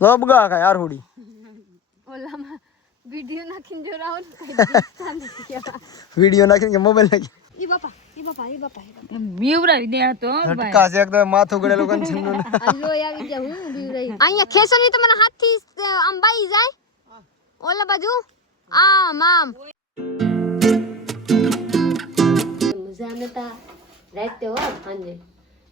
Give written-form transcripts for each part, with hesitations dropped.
ગબગા કાય આરહુડી ઓલામાં વિડિયો નાખીને જો રાવ વિડિયો નાખીને કે મોબાઈલ નાખી ઈ બાપા બીવરાવી દે તો ભાઈ કાસ એકદમ માથું ગળેલું કંચન આલો આવી જા હું બીવરાવી અહીંયા ખેસરી તો મને હાથથી આમ બાઈ જાય ઓલા બાજુ આમ મજા નતા રાતે હો સાંજે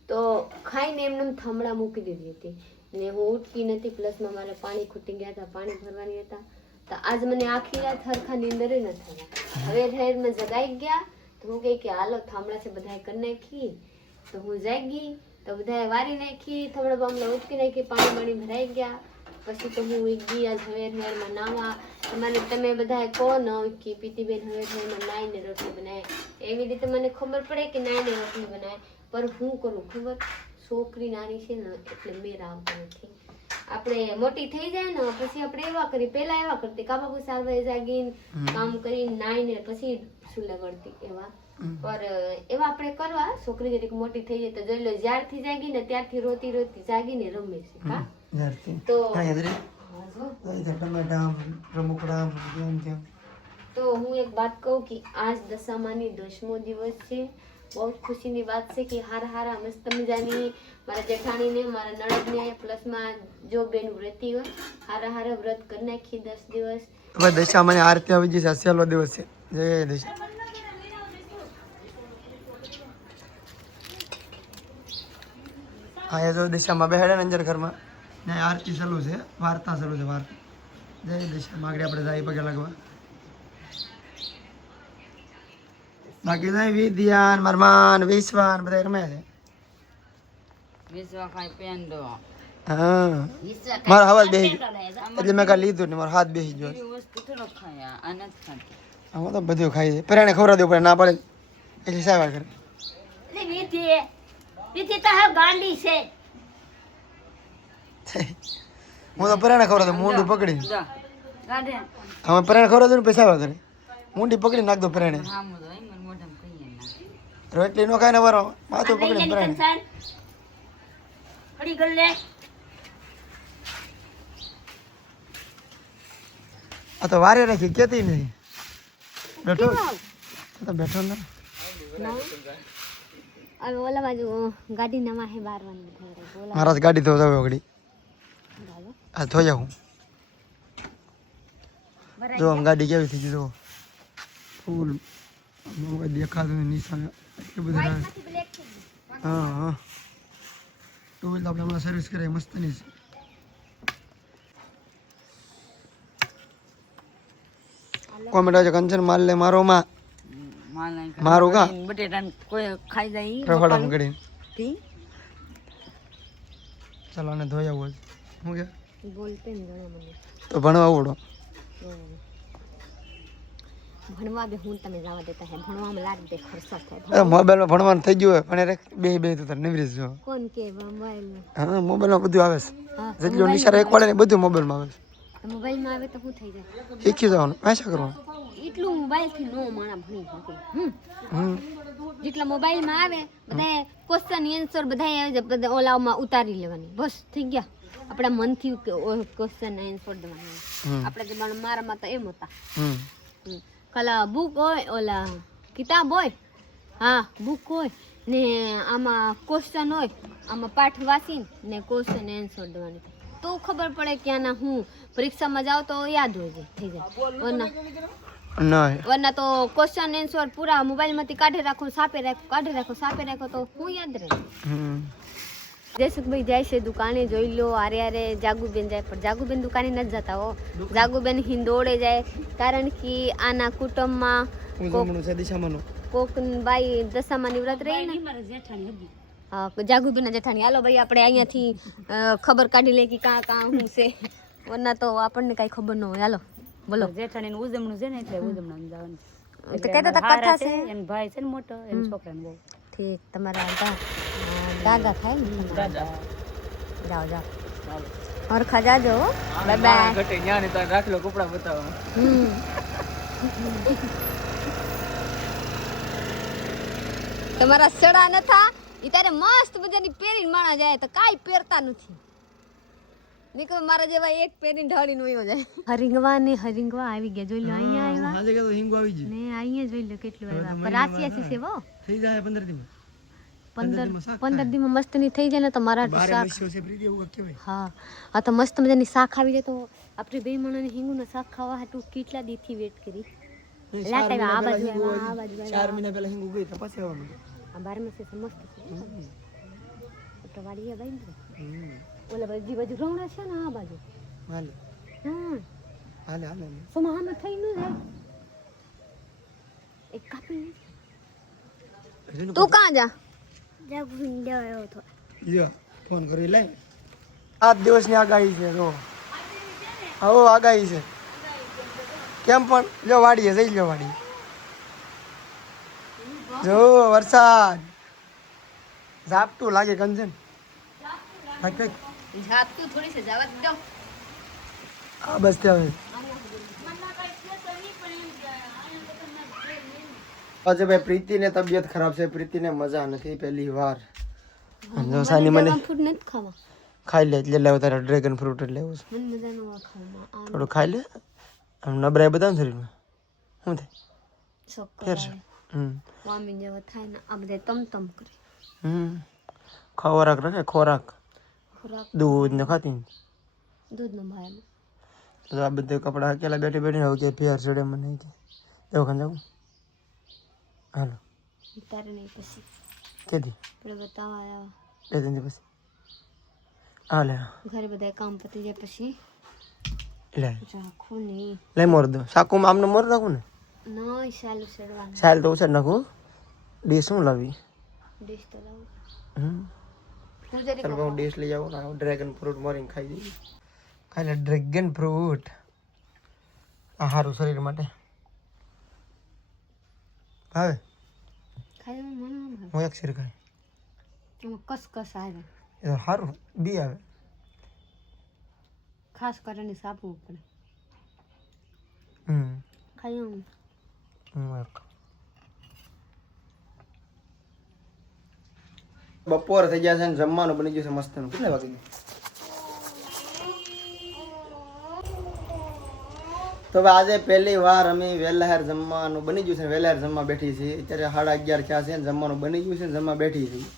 તો ખાઈને એમને થમડા મૂકી દીધી હતી ને હું ઉઠતી નથી પ્લસમાં મારે પાણી ખૂટી ગયા હતા પાણી ભરવાની હતા તો આજ મને આખી રાત હરખા નીંદર ન થયા હવે ધૈર્યમાં જગાઈ ગયા તો હું કહી કે હાલો થાંભળા છે બધાએ કરી નાખી તો હું જાગી તો બધાએ વારી નાખી થમડા બામલા ઉટકી નાખી પાણી ભરાઈ ગયા પછી તો હું ગઈ આજ હવેરમાં નાવા તમારે તમે બધાએ કહો ન કે પીતીબેન હવેરમાં નાઈને રોટલી બનાવે એવી રીતે મને ખબર પડે કે નાઈને રોટલી બનાવે પર હું કરું ખબર છોકરી નાની છે ને એટલે મેર આવતો નથી આપણે મોટી થઈ જાય ને પછી આપણે એવા કરી પહેલા એવા કરતી કાબાબુ સારવાય જાગીને કામ કરીને નાઈને પછી સુલે ગળતી એવા પર એવા આપણે કરવા છોકરી જરીક મોટી થઈ જાય તો જોઈ લો જ્યારથી જાગી ને ત્યારથી રોતી જાગીને રમે છે હા તો તો હું એક બાત કહું કે આજ દશામાની 10મો દિવસ છે બહુ ખુશીની વાત છે કે હારા મસ્ત મજાની મારા જેઠાણીને મારા નણદને પ્લસમાં જો બેન વ્રતી હોય હારા વ્રત કરી નાખી 10 દિવસ હવે દશામાની આરતી આવી જશે છેલ્લો દિવસ છે જય દશા હા જો દશામાં બેહાડે ને અંજર ઘરમાં ને આરતી ચાલુ છે વાર્તા ચાલુ છે વાર્તા જય દશા માગડે આપણે જાય પગે લાગવા બાકી નહીં વિદ્યાન મરમાન વિશ્વાન બધા રમે છે વિશ્વા ખાઈ પેંડો હા મારો હાથ બેહી એટલે મેં કાંઈ લીધું ને મારો હાથ બેહી ગયો વસ્તુ થોડો ખાયા આ નથી ખાતી હું તો બધું ખાઈ છે પરાણે ખવડાવ દેવું પડે ના પડે એટલે સાવા કરે વિધિ તો હા ગાંડી છે હું તો પરાણે ખવડાવ દઉં મૂંડું પકડી જા ગાડે હવે પરાણે ખવડાવ દઉં ને પૈસા સાવા કરે મૂંડી પકડી નાખ દો પરાણે હામ તો એમ મોઢામાં કહીએ ના રોટલી નો ખાય ને વારો માથું પકડી પરાણે ફડી ગલ્લે આ તો વારે રાખી કેતી નહીં બેઠો તો બેઠો ને હવે ઓલા બાજુ ગાડી નવા હે બારવાની બોલા મારા ગાડી તો જાવ ઘડી આ ધોઈ જાઉં જો આમ ગાડી કેવી થઈ ગઈ જો ફૂલ દેખાતું નિશાન એટલું બધું હા ટુ વ્હીલ આપણે હમણાં સર્વિસ કરાવી મસ્તની છે કોમેન્ટ આવે છે કંચન માલ લે મારો માં મારું કા બટેટા કોઈ ખાઈ જાય રફાડામાં ગળી ઠી ચાલો આને ધોઈ આવું હું કે બોલતે ને ગણે મને તો ભણવા આવડો ભણવા બે હું તમે જવા દેતા હે ભણવામાં લાગ દે ખર્ચો થાય મોબાઈલમાં ભણવાનું થઈ ગયું હોય પણ બે તો તાર નિવૃત્ત જો કોણ કે મોબાઈલ હા મોબાઈલમાં બધું આવે છે જેટલું નિશાળ એક પડે ને બધું મોબાઈલમાં આવે છે મોબાઈલમાં આવે તો શું થઈ જાય શીખી જવાનું આશા કરવાનું એટલું મોબાઈલ થી નો માણા ભણી શકે જેટલા મોબાઈલમાં આવે બધા ક્વેશ્ચન આન્સર બધા ઓલામાં ઉતારી લેવાની બસ થઈ ગયા આપણા મનથી ક્વેશ્ચન આન્સર દેવાના આપણે જે મારામાં તો એમ હતા કલા બુક હોય ઓલા કિતાબ હોય હા બુક હોય ને આમાં ક્વેશ્ચન હોય આમાં પાઠ વાંચીને ને ક્વેશ્ચન આન્સર દેવાની તો ખબર પડે કે આના હું પરીક્ષામાં જાવ તો યાદ હોય જાય થઈ જાય વરના તો ક્વેશ્ચન આન્સર પૂરા મોબાઈલમાંથી કાઢી રાખો સાપે રાખો તો હું યાદ રહે જયસુખભાઈ જાય છે દુકાને જોઈ લો આરે જાગુબેન જાય પણ જાગુબેન દુકાને નથી જતા હો જાગુબેન હિંદોડે જાય કારણ કે આના કુટુંબમાં કોક બાઈ દશામાની વ્રત રહી ને જાગુબેન જેઠાણી હાલો ભાઈ આપણે અહીંયાથી ખબર કાઢી લે કે કાં શું છે વરના તો આપણને કાંઈ ખબર ન હોય હાલો બોલો જેઠાણીનું ઉજવણું છે ને એટલે ઉજવણું જવાનું તો કહેતા હતા કથા છે એનો ભાઈ છે ને મોટો એનો છોકરાનો બહુ ઠીક તમારા દાદા થાય ને દાદા જાઓ હરખા જાજો બાય બાય ઘટે ન્યાની તો રાખલો કપડા બતાવો તમારા સડા નથા ઈ તારે મસ્ત મજાની પહેરીને માણા જાય તો કાઈ પહેરતા નથી નીકળ મારા જેવા એક પેરીને ઢાળીને વયો જાય હરિંગવા આવી ગયા જોઈ લો અહીંયા આવ્યા આજે કે તો હિંગો આવી ગઈ ને અહીંયા જોઈ લો કેટલું આવ્યા પર રાશિયા છે વો થઈ જાય 15 દી 15 દીમાં મસ્ત ની થઈ જાય ને તો મારા શાક છે પ્રીતિ એવું કહેવાય હા આ તો મસ્ત મજાની શાક આવી જાય તો આપણે બે માણસને હિંગુનું શાક ખાવા હાટુ કેટલા દીથી વેટ કરી લાટ આવ્યા આ બાજુ આવ્યા, આ બાજુ આવ્યા. 4 મહિના પહેલા હિંગુ ગઈ તો પછી આવવાનું આ 12 માસે તો મસ્ત છે તો વાડીએ બાઈ ને ઓલા બાજુ બાજુ રવણા છે ને આ બાજુ હાલે હા હાલે હાલે સોમાં હામે થઈ ન જાય એક કાપી તું કાં જા જા વિંડો આવ્યો તો યો ફોન કરી લઈ 7 દિવસની આગાહી છે જો આવો આગાહી છે કેમ પણ જો વાડીએ જઈ લો વાડી જો વરસાદ ઝાપટું લાગે કંજન ઝાપતું થોડી છે જવા દો આ બસ તે હવે આજે ભાઈ પ્રીતિને તબિયત ખરાબ છે પ્રીતિને મજા નથી પહેલી વાર જો સાની મને ફૂડ નથી ખાવા ખાઈ લે એટલે લેવો તારે ડ્રેગન ફ્રૂટ જ લેવું છે મને મજા ન આવે ખાવામાં થોડું ખાઈ લે આમ નબળાઈ બધા ને શરીરમાં શું થાય શક્કર છે હમ વામી જેવા થાય ને આ બધા તમ કરે ખોરાક રાખે ખોરાક ખોરાક દૂધ ને ખાતી દૂધ નો ભાઈ તો આ બધે કપડા અકેલા બેઠી બેઠીને હવે કે ફેર ચડે મને કે દવાખાને જાઉં હાલો તારે નહીં પછી કેદી આપણે બતાવવા આવ્યા 2 દિન પછી હાલે ઘરે બધા કામ પતી જાય પછી લે રાખો નહીં લે મોર દો સાકુમાં આમને મોર રાખું ને નહીં સાલું ચડવાનું સાલ તો ઉછેર નાખું ડીશ શું લાવી ડીશ તો લાવું તું ચાલ હું ડીશ લઈ આવું ને ડ્રેગન ફ્રૂટ મોરીને ખાઈ દઈએ ખાઈ લે ડ્રેગન ફ્રૂટ આ સારું શરીર માટે હવે ખાઈ મને હું એક શેર ખાઈ એમાં કસ આવે એ તો સારું બી આવે ખાસ કરીને સાપવું પડે ખાઈ હું બપોર થઈ ગયા છે ને જમવાનું બની ગયું છે મસ્ત કેટલા વાગે તો હવે આજે પહેલી વાર અમે વહેલાહાર જમવાનું બની ગયું છે વહેલાહાર જમવા બેઠી છીએ અત્યારે 11:30 થયા છે ને જમવાનું બની ગયું છે ને જમવા બેઠી છીએ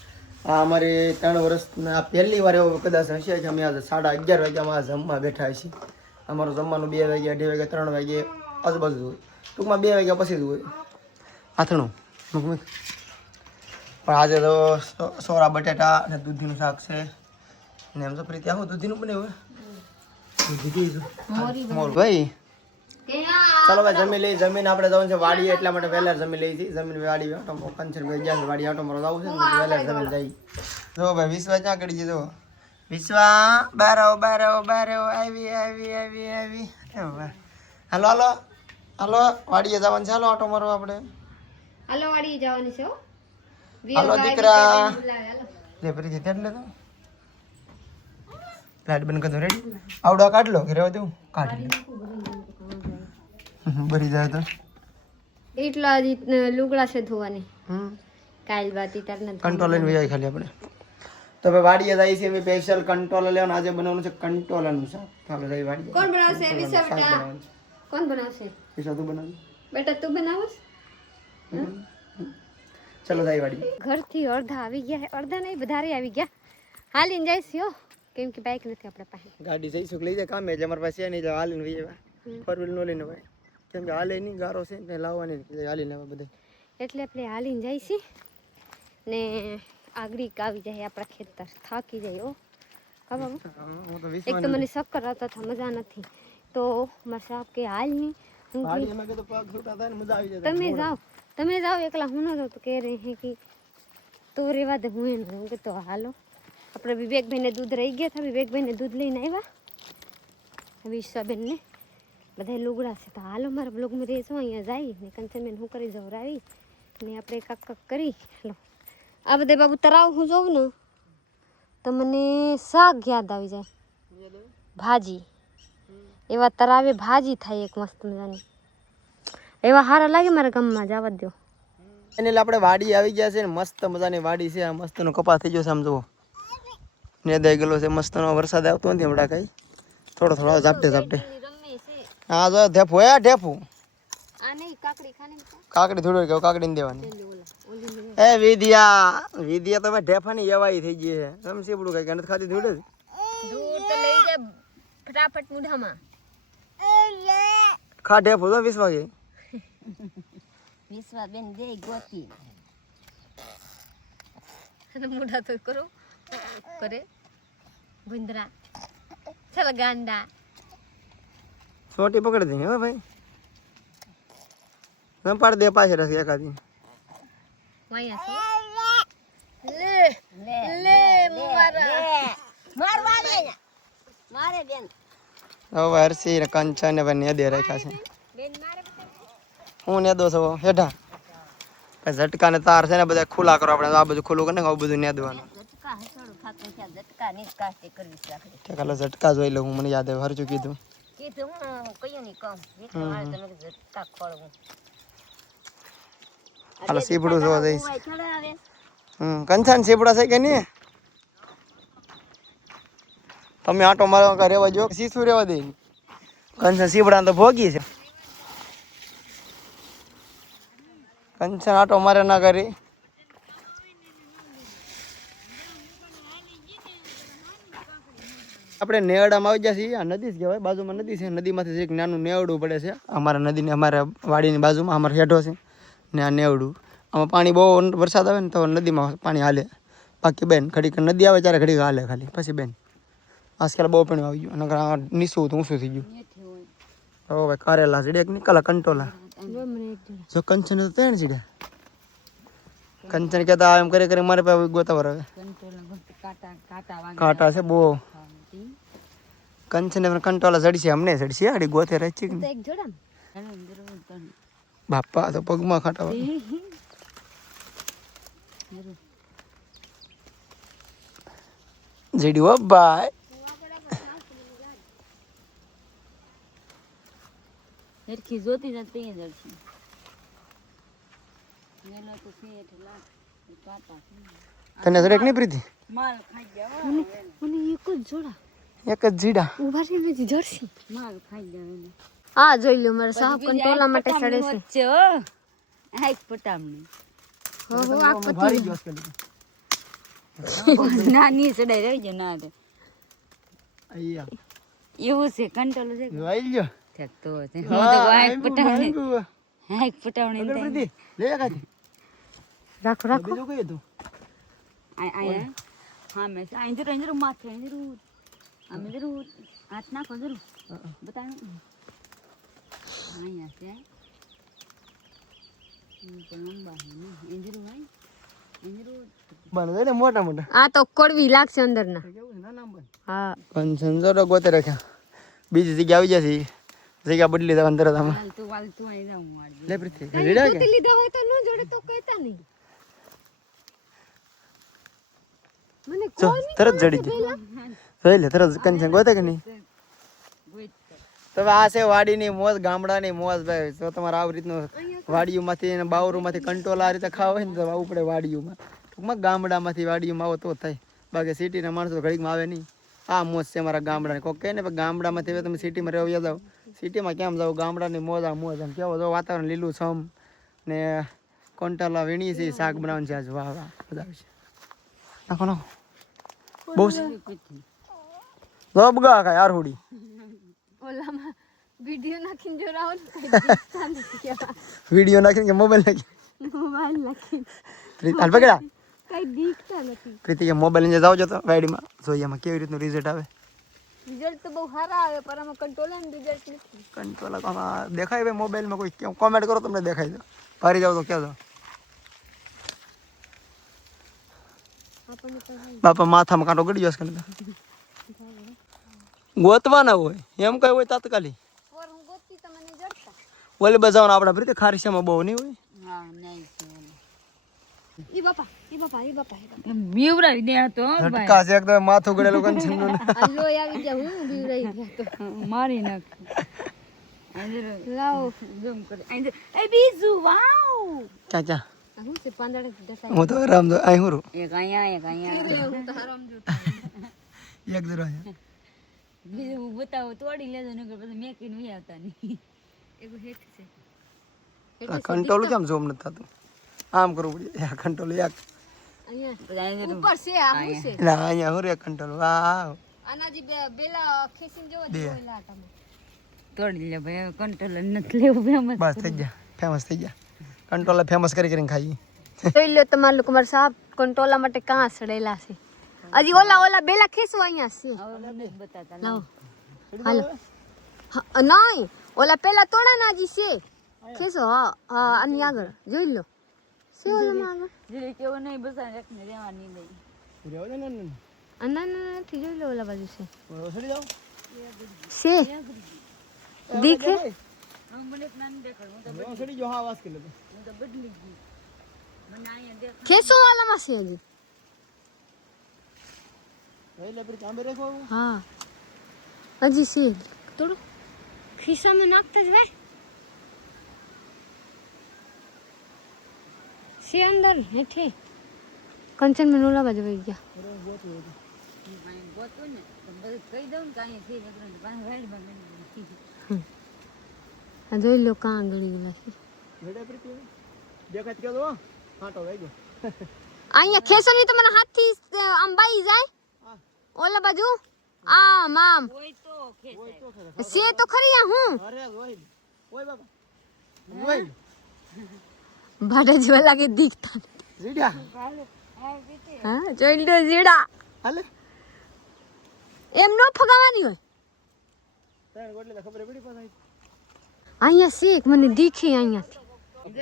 આ અમારી 3 વર્ષના પહેલી વાર એવો કદાચ હશે કે અમે આજે 11:30 વાગ્યામાં જમવા બેઠા છીએ અમારું જમવાનું 2 વાગ્યા 2:30 વાગ્યા 3 વાગ્યે આજુબાજુ હોય ટૂંકમાં 2 વાગ્યા પછી જ હોય આથણું મૂક પણ આજે તો સોરા બટેટા અને દૂધીનું શાક છે ને એમ તો પ્રીતિ આવું દૂધીનું બનાવ્યું દૂધી મોર ભાઈ ચાલો ભાઈ જમી લઈ જમીન આપણે જવાનું છે વાડીએ એટલા માટે વહેલા જમી લઈ હતી જમીન વાડી આટો કંચર ગયા છે વાડી આટો મારો જવું છે ને વહેલા જમી જઈ જો ભાઈ વિશ્વા ક્યાં કરી દીધો વિશ્વા બહાર આવો આવી હાલો હાલો હાલો વાડીએ જવાનું છે હાલો આટો મારો આપણે હાલો વાડી જવાની છે હો હાલો દીકરા લે પ્રીતિ તેટલે તો લાઈટ બંધ કરી દો રેડી આવડો કાઢ લો કે રહેવા દઉં કાઢી લો ભરી જાય તો એટલા લુગડા છે ધોવાની કાલ બાતી તારને કંટ્રોલ લઈને જાય ખાલી આપણે તો હવે વાડીએ જાય છે સ્પેશિયલ કંટ્રોલ લેવાનું આજે બનાવવાનું છે કંટ્રોલનું શાક આપણે જઈ વાડીએ કોણ બનાવશે વિશા બેટા કોણ બનાવશે વિશા તું બનાવ બેટા તું બનાવસ ચલો જઈ વાડીએ ઘરથી અડધા આવી ગયા અડધા નહીં વધારે આવી ગયા હાલીને જઈશું કેમ કે બાઇક નથી આપણા પાસે ગાડી જઈશું લઈ જાય કામે એટલે અમારી પાસે નહીં તો હાલીને વહી જાય 4 વ્હીલ નો લઈને ભાઈ કેમ કે હાલે નહીં ગારો છે ને લાવવાની હાલીને આવે બધે એટલે આપણે હાલીને જઈશી ને આગળ આવી જાય આપણા ખેતર થાકી જાય હો હા બાબુ એક તો મને ચક્કર આવતા હતા મજા નથી તો મારા સાહેબ કે હાલ નહીં તમે જાઓ એકલા હું ન તો કહે રહે હે કે તો રેવા દે હું એનું હું કે તો હાલો આપણે વિવેકભાઈને દૂધ રહી ગયા હતા વિવેકભાઈને દૂધ લઈને આવ્યા વિશ્વાબેનને બધા લુગડા છે તો હાલો મારા બ્લોગમાં રહેશો અહીંયા જાય ને કંચનબેન હું કરી જવરાવી ને આપણે કાક કરી હાલો આ બધે બાબુ તરાવ હું જોઉં ને તો મને શાક યાદ આવી જાય ભાજી એવા તરાવે ભાજી થાય એક મસ્ત મજાની એવા સારા લાગે મારા ગામમાં જવા દો એને આપણે વાડી આવી ગયા છે ને મસ્ત મજાની વાડી છે આ મસ્તનો કપાસ થઈ ગયો છે આમ જુઓ ને દઈ ગયેલો છે મસ્તનો વરસાદ આવતો નથી હમણાં કઈ થોડો થોડો ઝાપટે ઝાપટે રમે છે હા જો ઢેફું હે ઢેફું આ નહીં કાકડી ખાને કાકડી થોડું કેવું કાકડી ને દેવાની ઓલા એ વિધિયા તો ભાઈ ઢેફાની એવાઈ થઈ ગઈ છે તમે સીપડું કઈ ગણત ખાતી થોડે દૂર તો લઈ જા ફટાફટ મુઢામાં ખા ઢેફું તો 20 વાગે વિશ્વા બેન દે ગોતી અને મુઢા તો કરો કરે ગુંદરા ચલ ગાંડા સોટી પકડી દે હો ભાઈ તમે પાડ દે પાછળ રસ એકાદી વાયા લે લે મારવા દે મારે બેન હવે હરસી ને કંચન ને ભાઈ ને દે રાખ્યા છે બેન મારે હું ને દો છો હેઠા પછી ઝટકા ને તાર છે ને બધા ખુલ્લા કરો આપણે આ બધું ખુલ્લું કરીને આવું બધું ને દેવાનું ઝટકા હસડું ખાતું છે ઝટકા ની કાસ્તે કરવી છે આખરી ઠેકાલે ઝટકા જોઈ લઉં મને યાદ આવે હરચું કીધું કીધું હું કયું ની કામ એટલે મારે તને ઝટકા ખોળવું હાલો સીપડું જોવા જઈશ ચડાવે કંચન સીપડા છે કે નહીં તમે આટો મારવા રહેવા જો સીસું રહેવા દે કંચન સીપડા તો ભોગી છે કંચન આટો મારે ના કરી આપણે નેવડામાં આવી ગયા છીએ આ નદી જ કહેવાય બાજુમાં નદી છે નદીમાંથી એક નાનું નેવડું પડે છે અમારા નદીને અમારા વાડીની બાજુમાં અમારે હેઠો છે ને આ નેવડું આમાં પાણી બહુ વરસાદ આવે ને તો નદીમાં પાણી હાલે બાકી બેન ઘડીક નદી આવે ત્યારે ઘડીક હાલે ખાલી પછી બેન આજકાલ બહુ પાણી આવી ગયું અને નીસું તો ઊંચું થઈ ગયું હવે ભાઈ કારેલા સીડે એક નીકળા કંટોલા જો કંચન તો તેણ સીડે કંચન કહેતા એમ કરી કરી મારે પાસે ગોતાવર આવે કાંટા છે બહુ કંચન કંટોલા ચડશે અમને ચડશે આડી ગોતે રહે છે એક જોડામ બાપા તો પગમાં ખાટા જેડી હો ભાઈ હરખી જોતી જતી જડશે મેલો તો છે એટલા કાટા તને જરેક નહીં પ્રીતિ માલ ખાઈ ગયા મને એક જ જોડા એક જ જીડા ઉભા રહીને જર્સી માલ ખાઈ ગયા આ જોઈ લો મારા સાહેબ કંટોલા માટે ચડે છે હાઈક પટામણી હો હો આ ભારી ગયો છે ના ની ચડાઈ રહી ગયો ના રે અయ్యા એવું છે કંટોલો છે જોઈ લ્યો ઠેક તો છે હું તો હાઈક પટામણી હાઈક પટામણી અગર પ્રીતિ લે કાથી રાખો રાખો બીજું કઈ હતું આયા હા મેં આંજર માથે આંજર અમે જરૂર હાથ નાખો જરૂર બતાવો આયા છે બન મોટા મોટા આ તો કડવી લાગશે અંદરના કેવું ના નામ બન હા કંચન જો ગોતે રાખ્યા બીજી જગ્યા આવી જશે જગ્યા બદલી દે અંદર આમાં વાલતું આઈ જાઉં મારી લે પ્રીતિ રેડા કે લીધા હોય તો ન જોડે તો કહેતા નહીં મને જો તરત જડી દે જોઈ લે તરત કંચન ગોતે કે નહીં તો આ છે વાડીની મોજ ગામડાની મોજ ભાઈ તો તમારે આવી રીતનું વાડીઓમાંથી અને બાવરૂમાંથી કંટોલા આ રીતે ખાવા હોય ને તો આવવું પડે વાડીઓમાં ટૂંકમાં ગામડામાંથી વાડીઓમાં આવો તો થાય બાકી સિટીના માણસો ઘડીકમાં આવે નહીં આ મોજ છે અમારા ગામડાની કોક કહે ને ગામડામાંથી હવે તમે સિટીમાં રહેવા જાઓ સિટીમાં કેમ જાઓ ગામડાની મોજ આ મોજ આમ કેવો જો વાતાવરણ લીલું છમ ને કંટોલા વીણી છે શાક બનાવવાનું છે આજ વાહ વાહ બધા છે નાખો નાખો બહુ છે બગા કાંઈ યાર હોડી ઓલામાં વિડિયો નાખીને જોરાવો વિડીયો નાખીને કે મોબાઈલ નાખી મોબાઈલ નાખીને પ્રીતિ હાલ પકડા કઈ દીખતા નથી પ્રીતિ કે મોબાઈલ લઈને જાઓ છો તો વાડીમાં જોઈએ એમાં કેવી રીતનું રિઝલ્ટ આવે રિઝલ્ટ તો બહુ સારા આવે પણ આમાં કંટ્રોલ રિઝલ્ટ નથી કંટ્રોલ દેખાય ભાઈ મોબાઈલમાં કોઈ કોમેન્ટ કરો તમને દેખાય તો ફરી જાવ તો ક્યાં જાઓ આપણને તો બાપા માથામાં કાંટો ગળી જશે કે ગોતવાના હોય એમ કઈ હોય તાત્કાલિક ઓર હું ગોતી તો મને જડતા ઓલી બજાવવાનું આપણા પ્રીતિ ખારીશામાં બહુ નહીં હોય હા નહીં ઈ બાપા ઈ બાપા ઈ બાપા ઈ બાપા બીવરાવી દે તો ઝટકા છે એકદમ માથું ગળેલું કંચનનું આ લોહી આવી ગયા હું બી રહી ગયા તો મારી નાખ આંજર લાવો ઝૂમ કરે આંજર એ બીજુ વાવ ક્યાં ક્યાં આ હું છે પાંદડે દસાઈ હું તો આરામ દો અહીં હું એક અહીંયા હું તો હરામ જો એક જરો બીજું હું બતાવો તોડી લેજો નકર પછી મેકીને વહી આવતા નહીં. એવું હેઠ છે. આ કંટ્રોલ કેમ જોમ નથી થતું? આમ કરવું પડે આ કંટ્રોલ એક અહીંયા ઉપર છે આ શું છે ના અહીંયા હું રે કંટ્રોલ વાહ આનાજી બેલા ખેસીને જોવો બે. જોઈલા તમે તોડી લે ભાઈ કંટ્રોલ નથી લેવું ફેમસ. બસ થઈ ગયા ફેમસ થઈ ગયા કંટ્રોલ ફેમસ કરીને ખાઈએ જોઈ લો તમારા લોકો મારા સાહેબ કંટ્રોલા માટે કાં સડેલા છે હજી ઓલા બેલા ખેસવા અહીંયા છે હવે મને જ બતાતા લાવો હાલો હા, નહીં ઓલા પેલા તોડા ના હજી છે ખેસો હા હા આની આગળ જોઈ લો છે ઓલામાં આગળ જે કેવો નહીં બસ રાખને રહેવાની નહીં. ના નથી જોઈ લો ઓલા બાજુ છે સડી જાવ છે દીખે હવે મને એક નાનું દેખાડ હું સડી જો હા વાસ કે લે તો બદલી ગઈ. મને અહીંયા દેખ ખેસો વાલામાં છે હજી એટલે પછી કાંબે રાખો હા હજી છે થોડું ખિસ્સામાં નાખતા જ ભાઈ છે અંદર હેઠે કંચન માં ઓલા બાજુ વહી ગયા અહીં ગોતું ને તો બધું કહી દઉં ને કે અહીંયા છે નકર પાછા વાઈડમાં ગણી આ જોઈ લો કાં ગળી ગયેલા છે વેડે પ્રીતિ દેખાત કે દો હાટો લઈ ગયો અહીંયા ખેસો ની તમને હાથથી આમ બાઈ જાય ઓલા બાજુ આમ આમ કોઈ તો ખેંચાય. છે તો ખરી આ હું અરે ઓય ઓય બાબા ઓય ભાડા જેવા લાગે દીખતા જીડ્યા હા જોઈ લો જીડા હાલે એમ નો ફગાવાની હોય તાર ગોટલે ખબર પડી પાછા અહીંયા શીખ મને દીખી અહીંયાથી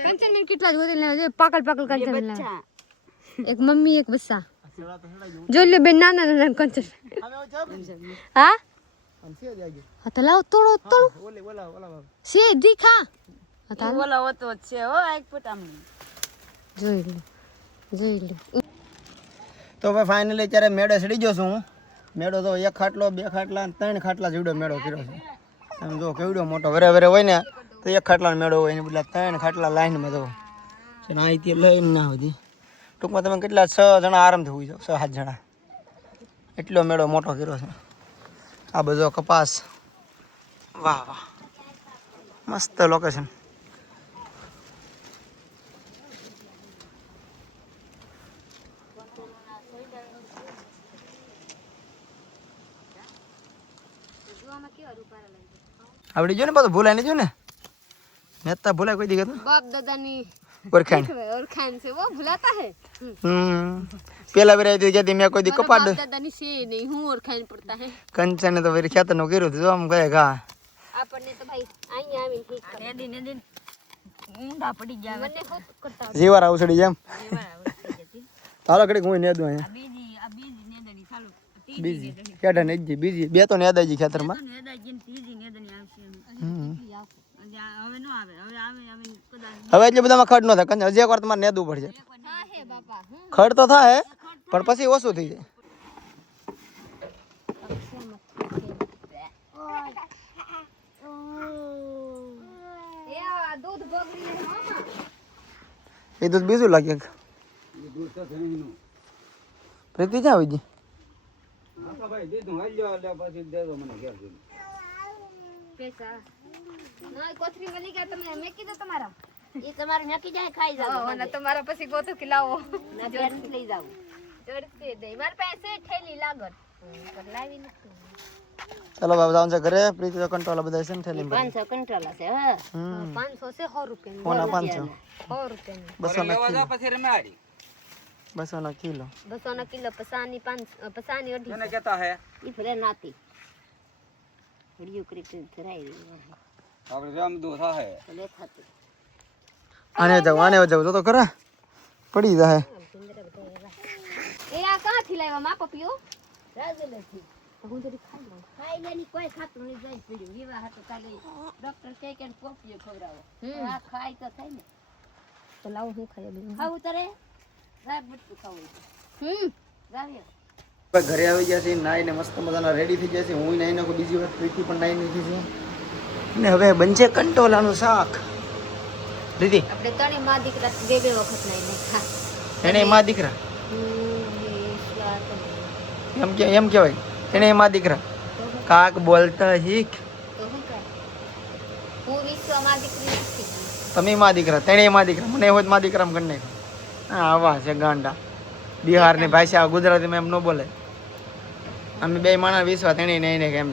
કંચન મેં કેટલા જ ગોતી લેવા પાકલ કંચન લેવા એક મમ્મી એક બચ્ચા સેડા તો સેડા જો જોઈ લો બે નાના નાના કંચન અમે જાવ હા આમ સે જાગે હા તો લાવ તોડો ઓલે ઓલા બાબા છે દીખા હા તો ઓલા હોતો જ છે હો એક પટામણી. જોઈ લો તો ભાઈ ફાઇનલી અત્યારે મેળો સડી ગયો છું હું મેળો તો એક ખાટલો બે ખાટલા ત્રણ ખાટલા જેવડો મેળો કર્યો છે તમે જો કેવડો મોટો વરે હોય ને તો એક ખાટલાનો મેળો હોય ને બદલા ત્રણ ખાટલા લાઈનમાં તો છે ને અહીંથી લઈને ના સુધી ટૂંકમાં તમે કેટલા 6 જણા આરામથી હોઈ જાવ 6-7 જણા એટલો મેળો મોટો કર્યો છે આ બધો કપાસ વાહ વાહ મસ્ત લોકેશન આવડી જો ને બધું ભૂલાય નહીં જો ને નેતા ભૂલાય કોઈ દીકત બાપ દાદાની ઓળખાણ ઓળખાણ છે वो भुलाता है પેલા વેરાય હતી જેથી મેં કોઈ દી કપાડ बाप दादाની છે નહીં હું ઓળખાણ પડતા હે કંચને તો વેરી ખેતર નું કર્યું હતું જો આમ કહે ઘા આપણને તો ભાઈ અહીંયા આવીને ઠીક કરે નેદી ઊંડા પડી ગયા. મને હોત કરતા જીવારા ઉછળી જેમ એવા વસ્તી જતી. તારો ઘડી હું નેદું અહીંયા આ બીજી નેદણી ચાલુ બીજી કેડા નેજી બીજી બે તો નેદાજી ખેતરમાં નેદા જેમ ત્રીજી નેદણી આવશે એમ. અને હવે નો આવે હવે આવે કદાચ હવે એટલે બધામાં ખડ ન થાય કંચ હજી એકવાર તમારે નેદવું પડશે હા હે બાપા ખડ તો થાય પણ પછી ઓછું થઈ જાય એ આ દૂધ બગડી હે મામા એ દૂધ બીજું લાગે પ્રીતિ ક્યાં આવી ગઈ પૈસા ના કોથરી મળી ગયા તમે મેં કીધું તમારા એ તમારે મેકી જાય ખાઈ જાવ અને તમારા પછી ગોતું કે લાવો ના જોડ લઈ જાવ જોડતી દે માર પાસે થેલી લાગત પર લાવી નથી ચાલો બાબા જાવ છે ઘરે પ્રીતિ તો કંટ્રોલ બધા છે ને થેલી 500 કંટ્રોલ છે હા 500 છે 100 રૂપિયા પોણા 500 100 રૂપિયા 200 ના કિલો 200 ના કિલો પસાની 5 પસાની અઢી એને કહેતા હે ઈ ભલે નાતી વિડિયો કરી ધરાઈ આપણે રામ દો થાહે ભલે થાતી આને જાવ તો ખરા પડી જાય એ આ કાથી લાવ્યા મા પપિયો રાજલેથી હું જરી ખાઈ લઉં ખાઈ લેની કોઈ ખાતું નહીં જાય પડ્યું વિવાહ હતો કાલે ડોક્ટર કે પપિયો ખવરાવો આ ખાઈ તો થાય ને તો લાવ હું ખાઈ લઉં ખાવું તરે રાત બટકું ખાવું રાવ્યો ઘરે આવી ગયા છે નાઈને મસ્ત મજાના રેડી થઈ ગયા છે હું નાઈ નાખું બીજી વાર પ્રીતિ પણ નાઈ નાખી છે ને હવે બનશે કંટોલાનું શાક દીદી આપણે તણે માં દીકરા બે વખત નાઈ નાખા એને માં દીકરા એમ કહેવાય એને માં દીકરા કાક બોલતા શીખ. તો શું કરે હું વિશ્વમાં દીકરી નથી. તમે માં દીકરા તેણે માં દીકરા મને હોય માં દીકરા કરી નાખ. હા આવા છે ગાંડા. બિહારની ભાષા ગુજરાતીમાં એમ ન બોલે. અમે બે માણસ વિશ્વા તેણે નહીં ને કેમ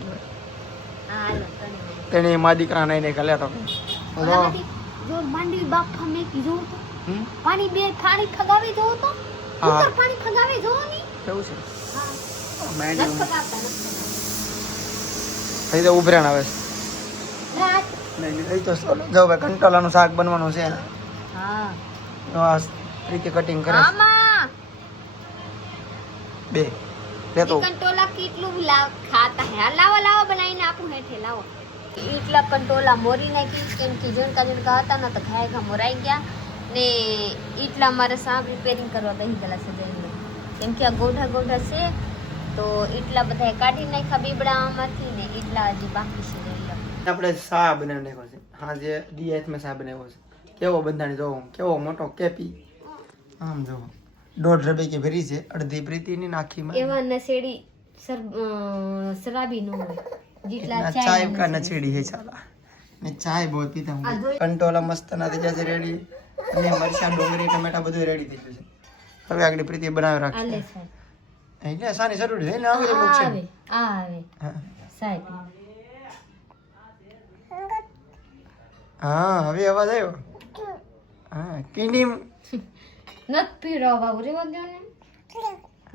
હા હાલો તને તેણે માં દીકરા નહીં ને લે તો ઓલામાંથી જો માંડવી બાફા મેં કીધું તો પાણી ફગાવી જોવો તો હા. ઉપર પાણી ફગાવી જોવો ની કેવું છે હા માંડવી નથી ફગાવતા નથી. થઈ તો ઉભરાણ આવે છે. રાત નહીં નહીં તો જો ભાઈ કંટોલાનું શાક બનવાનું છે. હા તો આ રીતે કટિંગ કરે છે. આમાં બે લેતો કંટોલા કેટલું ખાતા હે હા, લાવો બનાવીને આપું હેઠે લાવો એટલા કંટોલા મોરી નાખી કેમ કે જણકા હતા ને તો ઘાય ઘા મોરાઈ ગયા ને એટલા મારે સાપ રિપેરિંગ કરવા દઈ ગયેલા સજાઈને કેમ કે આ ગોઢા છે તો એટલા બધા કાઢી નાખ્યા બીબડા આમાંથી ને એટલા હજી બાકી છે જોઈ લો. આપણે શા બનાવી નાખ્યો છે. હા જે ડીએચ માં શા બનાવ્યો છે. કેવો બંધાણી જોવો કેવો મોટો કેપી આમ જોવો 1.5 રૂપિયા કે ભરી છે અડધી પ્રીતિની નાખીમાં એવા નશેડી શરાબી નો હોય જેટલા चाय का नचेड़ी है साला मैं चाय बहुत पीता हूँ कंटोला मस्त ना થઈ જશે રેડી અને મરચા ડુંગળી ટમેટા બધું રેડી થઈ જશે. હવે આગળ પ્રીતિ બનાવી રાખી આલે સાહેબ એટલે સાની જરૂર છે ને આવે એવું છે આવે હા. સાહેબ હા હવે અવાજ આવ્યો હા કીડી નત પીરો બાબુ રેવા દો ને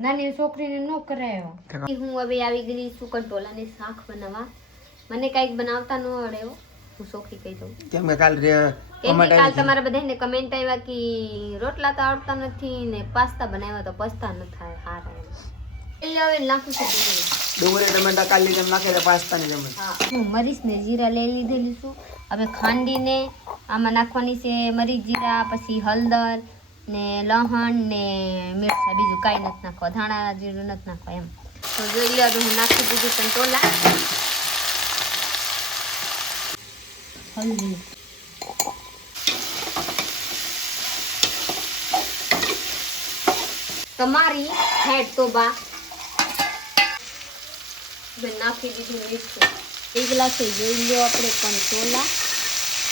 નાની છોકરીને નો કરાયો હું હવે આવી ગઈ છું કંટોલાને શાક બનાવવા મને કઈક બનાવતા ન આવડે હો. હું છોકરી કહી દઉં કેમ કે કાલ કેમ કે કાલ તમારા બધાને કમેન્ટ આવ્યા કે રોટલા તો આવડતા નથી ને પાસ્તા બનાવ્યા તો પસ્તા ન થાય હારા એમ હવે નાખું છું ડુંગળી ટમેટા કાલી જેમ નાખે તો પાસ્તાની જેમ હા હું મરીચ ને જીરા લઈ લીધેલી છું હવે ખાંડીને આમાં નાખવાની છે મરીચ જીરા પછી હળદર ને લહણ ને મિરચા બીજું કાંઈ નથી નાખવા ધાણા જીરું નથી નાખવા એમ તો જોઈ લો હું નાખી દીધું કંટોલા હલ્દી તમારી હેડ તો બા નાખી દીધું મીઠું એક ગ્લાસે જોઈ લો આપણે કંટોલા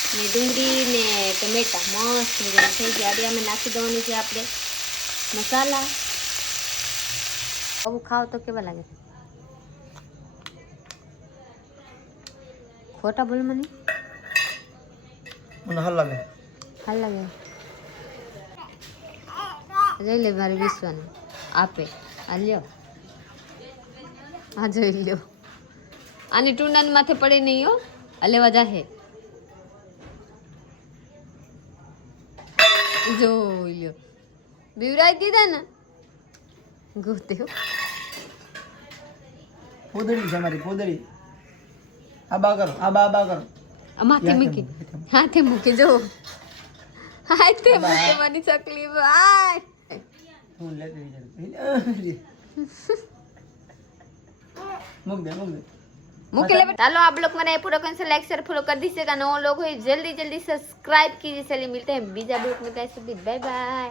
ને ડુંગળી ને ટમેટા મસ્ત મજાના થઈ ગયા હવે અમે નાખી દેવાની છે આપણે મસાલા આવું ખાવ તો કેવા લાગે ખોટા બોલ મને મને હાલ લાગે હાલ લાગે જોઈ લે મારી વિશ્વાની આપે આ લ્યો આ જોઈ લ્યો આની ટુંડાની માથે પડે નહીં હો આ લેવા જાહે જોઈ લ્યો બીવરાઈ દીધા ને ગોતે પોદળી છે મારી પોદળી આબા કરો આબા કરો માથે મૂકી હાથે મૂકી જો હાથે મૂકે મારી ચકલી ભાઈ હું લેતી મૂક દે મૂકી ले चलो आप लोग मैंने पूरा कौन सा लाइक शेयर फॉलो कर दीजिएगा नौ लोग हो जल्दी सब्सक्राइब कीजिए चलिए मिलते हैं बीजा ब्लॉग में बाय बाय।